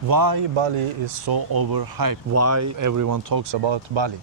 Why Bali is so overhyped? Why everyone talks about Bali?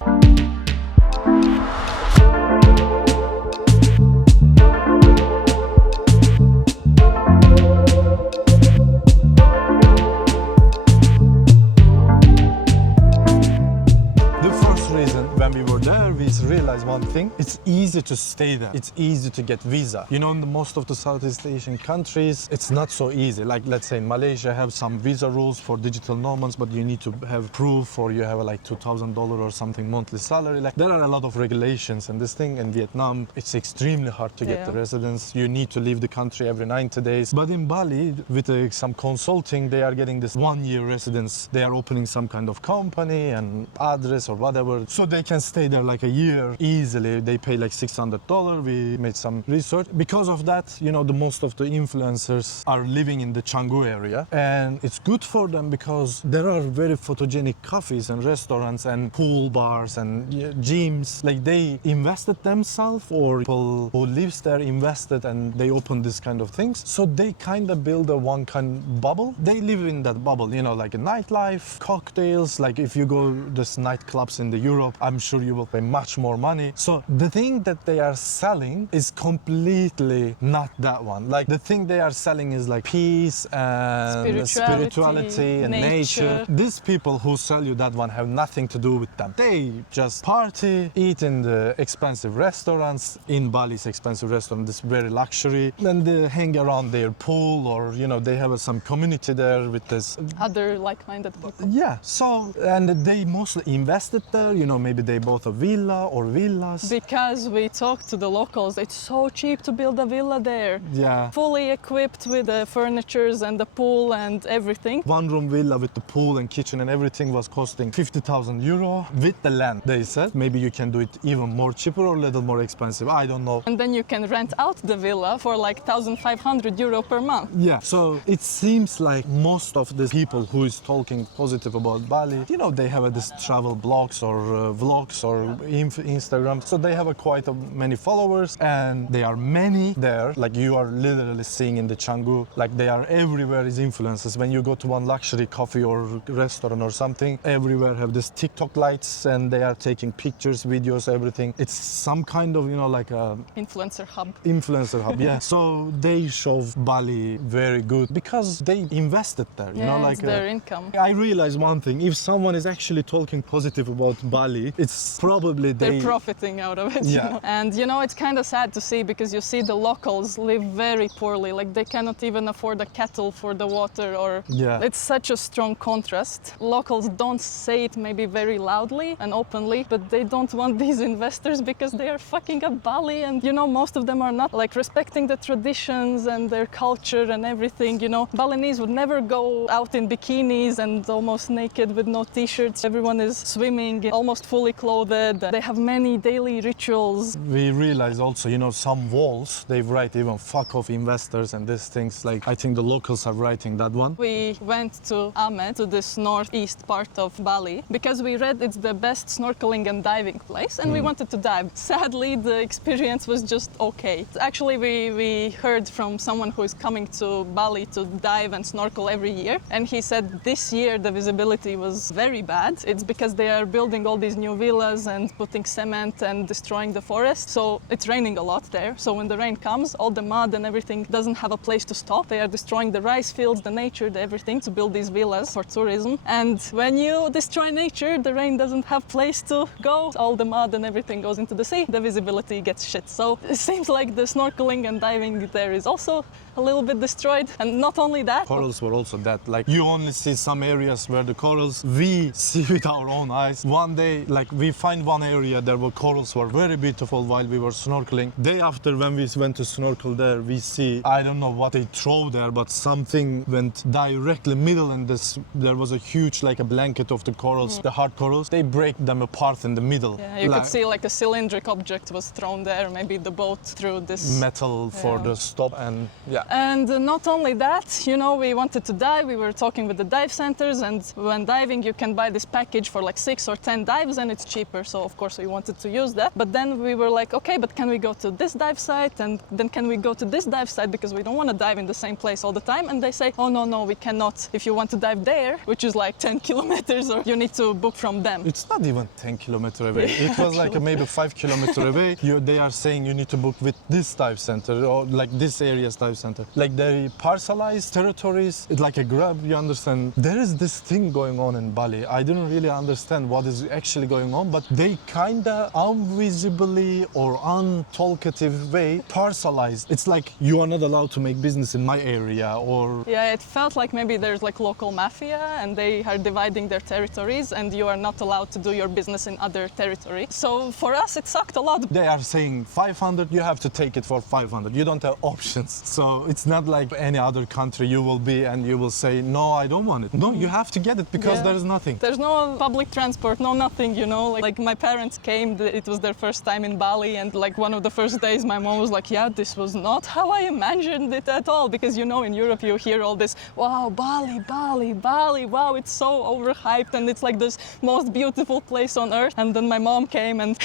When we were there, we realized one thing. It's easy to stay there. It's easy to get visa. You know, in most of the Southeast Asian countries, it's not so easy. Like, let's say in Malaysia, have some visa rules for digital nomads, but you need to have proof or you have like $2,000 or something monthly salary. Like, there are a lot of regulations in this thing. In Vietnam, it's extremely hard to get the residence. You need to leave the country every 90 days. But in Bali, with some consulting, they are getting this 1-year residence. They are opening some kind of company and address or whatever. So they can stay there like a year easily. They pay like $600. We made some research. Because of that, you know, the most of the influencers are living in the Canggu area. And it's good for them because there are very photogenic cafes and restaurants and pool bars and gyms. Like they invested themselves or people who lives there invested and they open this kind of things. So they kind of build a one kind bubble. They live in that bubble, you know, like a nightlife, cocktails. Like if you go to this nightclubs in the Europe, I'm sure you will pay much more money. So the thing that they are selling is completely not that one. Like the thing they are selling is like peace and spirituality and nature. These people who sell you that one have nothing to do with them. They just party, eat in the expensive restaurants. In Bali's expensive restaurant, this very luxury. Then they hang around their pool or, you know, they have some community there with this other like-minded people. Yeah. So, and they mostly invested there, you know, maybe they bought a villa or villas. Because we talked to the locals, it's so cheap to build a villa there. Yeah. Fully equipped with the furnitures and the pool and everything. 1-room villa with the pool and kitchen and everything was costing 50,000 euro with the land, they said. Maybe you can do it even more cheaper or a little more expensive. I don't know. And then you can rent out the villa for like 1,500 euro per month. Yeah. So it seems like most of the people who is talking positive about Bali, you know, they have this travel blogs or vlogs or Instagram. So they have quite many followers and they are many there. Like you are literally seeing in the Canggu, like they are everywhere is influencers. When you go to one luxury coffee or restaurant or something, everywhere have this TikTok lights and they are taking pictures, videos, everything. It's some kind of, you know, like a influencer hub. Influencer hub, yeah. So they show Bali very good because they invested there, you know, like it's their income. I realized one thing, if someone is actually talking positive about Bali, it's probably they're profiting out of it. Yeah. You know? And you know, it's kind of sad to see because you see the locals live very poorly. Like they cannot even afford a kettle for the water or it's such a strong contrast. Locals don't say it maybe very loudly and openly, but they don't want these investors because they are fucking up Bali and you know, most of them are not like respecting the traditions and their culture and everything. You know, Balinese would never go out in bikinis and almost naked with no t-shirts. Everyone is swimming almost fully clothed. They have many daily rituals. We realize also, you know, some walls, they write even fuck off investors and these things. Like, I think the locals are writing that one. We went to Amed, to this northeast part of Bali, because we read it's the best snorkeling and diving place and we wanted to dive. Sadly, the experience was just okay. Actually, we heard from someone who is coming to Bali to dive and snorkel every year. And he said this year the visibility was very bad. It's because they are building all these new villas and putting cement and destroying the forest. So it's raining a lot there. So when the rain comes, all the mud and everything doesn't have a place to stop. They are destroying the rice fields, the nature, everything to build these villas for tourism. And when you destroy nature, the rain doesn't have place to go. All the mud and everything goes into the sea. The visibility gets shit. So it seems like the snorkeling and diving there is also a little bit destroyed. And not only that, corals were also that. Like you only see some areas where the corals we see with our own eyes. One day, like we find one area there where corals were very beautiful while we were snorkeling. Day after when we went to snorkel there, we see, I don't know what they throw there, but something went directly middle and there was a huge like a blanket of the corals, the hard corals. They break them apart in the middle. Yeah, you could see like a cylindric object was thrown there, maybe the boat threw this metal for the stop and And not only that, you know, we wanted to dive. We were talking with the dive centers, and when diving, you can buy this package for like 6 or 10 dives, and it's cheaper. So of course so we wanted to use that. But then we were like, okay, but can we go to this dive site? And then can we go to this dive site? Because we don't want to dive in the same place all the time. And they say, oh, no, we cannot. If you want to dive there, which is like 10 kilometers, or you need to book from them. It's not even 10 kilometers away. It was like maybe 5 kilometers away. They are saying you need to book with this dive center or like this area's dive center. Like they parcelize territories. It's like a grab, you understand? There is this thing going on in Bali. I didn't really understand what is actually going on, but they kinda invisibly or untalkative way parcelize. It's like you are not allowed to make business in my area or... Yeah, it felt like maybe there's like local mafia and they are dividing their territories and you are not allowed to do your business in other territory. So for us, it sucked a lot. They are saying 500, you have to take it for 500. You don't have options. So it's not like any other country you will be and you will say, no, I don't want it. No, you have to get it because there is nothing. There's no public transport, no nothing, you know. Like my parents came, it was their first time in Bali, and like one of the first days my mom was like, yeah, this was not how I imagined it at all. Because you know, in Europe you hear all this, wow, Bali, Bali, Bali, wow, it's so overhyped and it's like this most beautiful place on earth. And then my mom came and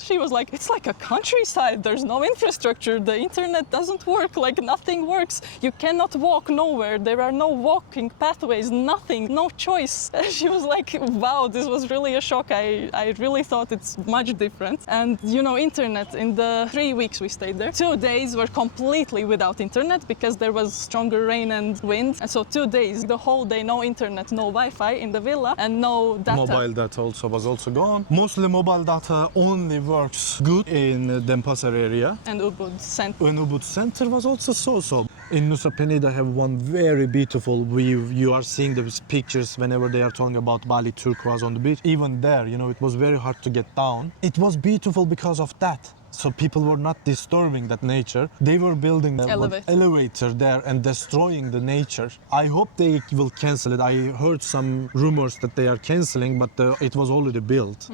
she was like, it's like a countryside, there's no infrastructure, the internet doesn't work, like nothing works. You cannot walk nowhere, there are no walking pathways, nothing, no choice. She was like, wow, this was really a shock. I really thought it's much different. And you know, internet, in the 3 weeks we stayed there, 2 days were completely without internet because there was stronger rain and wind. And so 2 days, the whole day, no internet, no Wi-Fi in the villa and no data. Mobile data was also gone. Mostly mobile data only works good in Denpasar area. And Ubud Center. And Ubud Center was also so-so. In Nusa Penida have one very beautiful view. You are seeing those pictures whenever they are talking about Bali turquoise on the beach. Even there, you know, it was very hard to get down. It was beautiful because of that. So people were not disturbing that nature. They were building an elevator there and destroying the nature. I hope they will cancel it. I heard some rumors that they are canceling, but it was already built,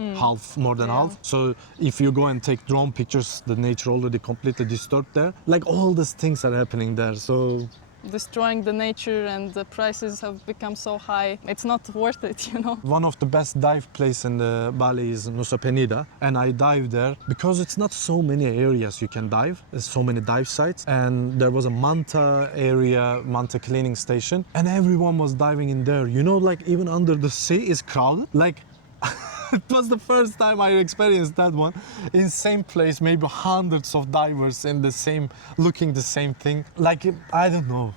more than half. So if you go and take drone pictures, the nature already completely disturbed there. Like all these things are happening there. So destroying the nature and the prices have become so high, it's not worth it, you know. One of the best dive places in the Bali is Nusa Penida, and I dive there because it's not so many areas you can dive. There's so many dive sites, and there was a manta area, manta cleaning station, and everyone was diving in there. You know, like even under the sea is crowded. Like it was the first time I experienced that one. In same place, maybe hundreds of divers in the same, looking the same thing. Like, I don't know.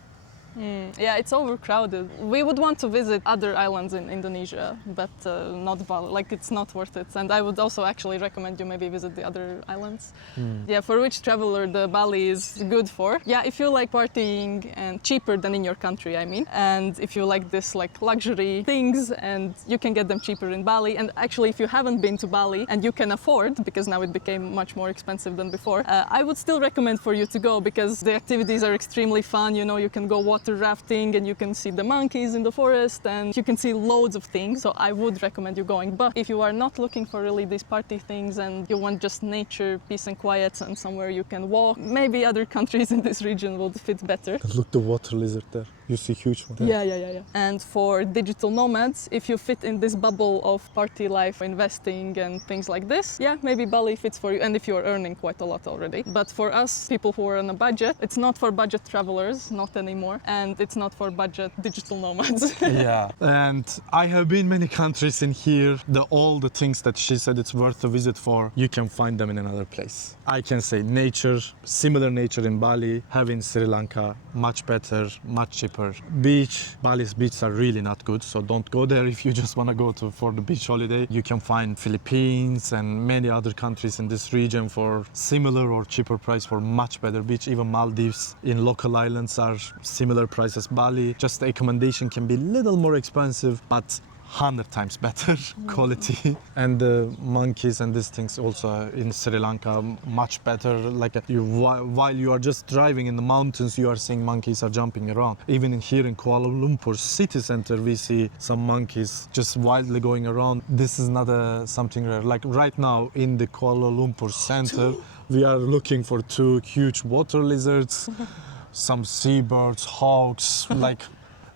Yeah, it's overcrowded. We would want to visit other islands in Indonesia, but not Bali. Like, it's not worth it. And I would also actually recommend you maybe visit the other islands. Yeah, for which traveler the Bali is good for. Yeah, if you like partying and cheaper than in your country, I mean. And if you like this like luxury things and you can get them cheaper in Bali. And actually, if you haven't been to Bali and you can afford, because now it became much more expensive than before, I would still recommend for you to go because the activities are extremely fun. You know, you can go water rafting and you can see the monkeys in the forest and you can see loads of things. So I would recommend you going. But if you are not looking for really these party things and you want just nature, peace and quiet and somewhere you can walk, maybe other countries in this region would fit better. Look, the water lizard there. You see huge one. Yeah. And for digital nomads, if you fit in this bubble of party life, investing and things like this, yeah, maybe Bali fits for you. And if you are earning quite a lot already. But for us, people who are on a budget, it's not for budget travelers, not anymore. And it's not for budget digital nomads. Yeah. And I have been many countries in here. All the things that she said it's worth a visit for, you can find them in another place. I can say nature, similar nature in Bali, have in Sri Lanka, much better, much cheaper. Beach, Bali's beaches are really not good, so don't go there if you just want to go for the beach holiday. You can find Philippines and many other countries in this region for similar or cheaper price for much better beach. Even Maldives in local islands are similar price as Bali. Just the accommodation can be a little more expensive, but 100 times better quality. And the monkeys and these things also in Sri Lanka much better. Like while you are just driving in the mountains, you are seeing monkeys are jumping around. Even here in Kuala Lumpur city center, we see some monkeys just wildly going around. This is not something rare. Like right now in the Kuala Lumpur center, we are looking for 2 huge water lizards, some seabirds, hawks, like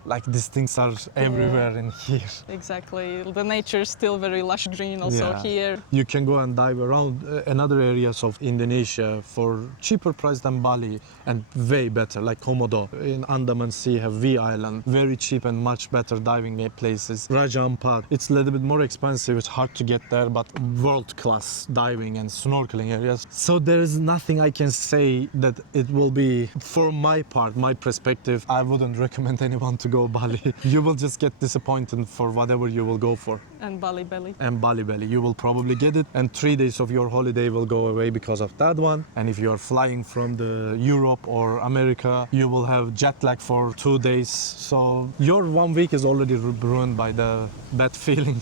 like these things are everywhere in here. Exactly. The nature is still very lush green also Yeah. here. You can go and dive around another areas of Indonesia for cheaper price than Bali and way better, like Komodo. In Andaman Sea have V Island, very cheap and much better diving places. Raja Ampat, it's a little bit more expensive, it's hard to get there, but world-class diving and snorkeling areas. So there is nothing I can say that it will be, for my part, my perspective, I wouldn't recommend anyone to go Bali. You will just get disappointed for whatever you will go for. And Bali Belly. And Bali Belly, you will probably get it, and 3 days of your holiday will go away because of that one. And if you are flying from the Europe or America, you will have jet lag for 2 days. So your 1 week is already ruined by the bad feeling.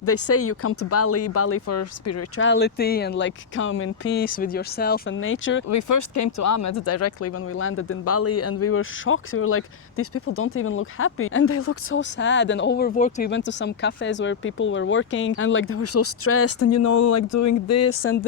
They say you come to Bali for spirituality and like come in peace with yourself and nature. We first came to Ahmed directly when we landed in Bali and we were shocked. We were like, these people don't even look happy and they looked so sad and overworked. We went to some cafes where people were working and like they were so stressed and like doing this and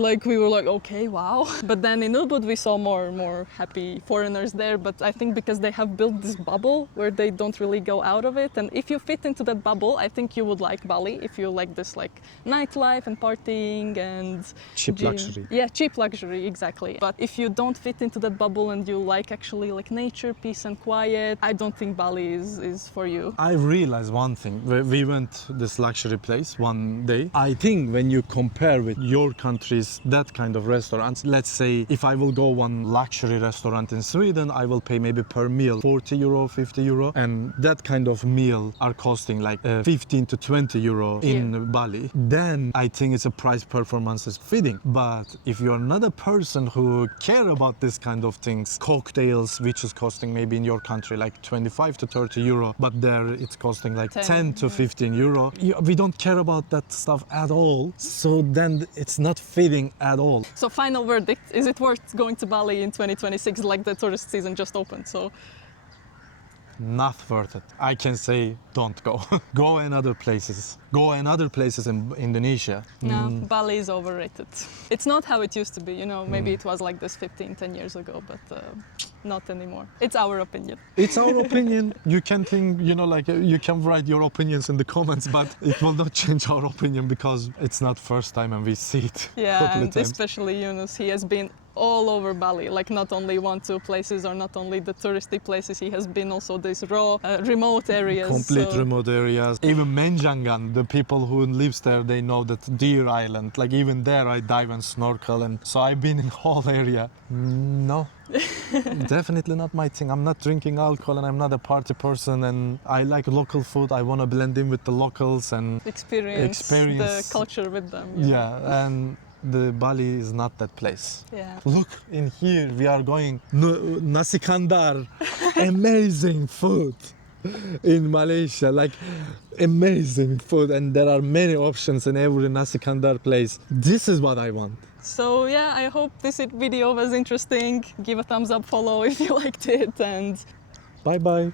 like we were like, okay, wow. But then in Ubud we saw more happy foreigners there, but I think because they have built this bubble where they don't really go out of it, and if you fit into that bubble, I think you would like Bali. If you like this like nightlife and partying and cheap gym. luxury. Yeah, cheap luxury, exactly. But if you don't fit into that bubble and you like actually like nature, peace and quiet, I don't think Bali is for you. I realized one thing. We went to this luxury place one day. I think when you compare with your country's that kind of restaurants, let's say if I will go one luxury restaurant in Sweden, I will pay maybe per meal 40 euro, 50 euro, and that kind of meal are costing like 15 to 20 euro in Bali. Then I think it's a price performance is fitting. But if you're not a person who care about this kind of things, cocktails which is costing maybe in your country like 25 to 30 euro, but there it's costing like 10 to 15 euro. We don't care about that stuff at all. So then it's not fitting at all. So final verdict, is it worth going to Bali in 2026 like the tourist season just opened? So not worth it. I can say don't go. Go in other places. Go in other places in Indonesia. no, Bali is overrated. It's not how it used to be, maybe it was like this 10 years ago, but not anymore. It's our opinion. It's our opinion. You can think, like you can write your opinions in the comments, but it will not change our opinion because it's not first time and we see it. Yeah, and times. especially Yunus, he has been all over Bali, like not only 1-2 places or not only the touristy places, he has been also these raw, remote areas. Complete remote areas. Even Menjangan, the people who lives there, they know that Deer Island, like even there I dive and snorkel, and so I've been in whole area. No. Definitely not my thing. I'm not drinking alcohol and I'm not a party person, and I like local food. I want to blend in with the locals and experience the culture with them. Yeah, and the Bali is not that place. Yeah. Look, in here we are going nasi kandar, amazing food in Malaysia, like amazing food, and there are many options in every nasi kandar place. This is what I want. So yeah, I hope this video was interesting. Give a thumbs up, follow if you liked it, and bye bye.